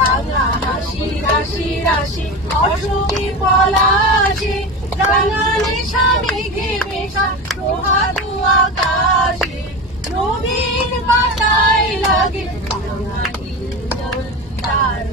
রাঙা হাসি রাশি রাশি অসুখী পলাশে, রাঙালে স্বামীকে মেশা প্রভাতু আকাশে, নবীন পাতায় লাগে রাঙা হিন্দোল তার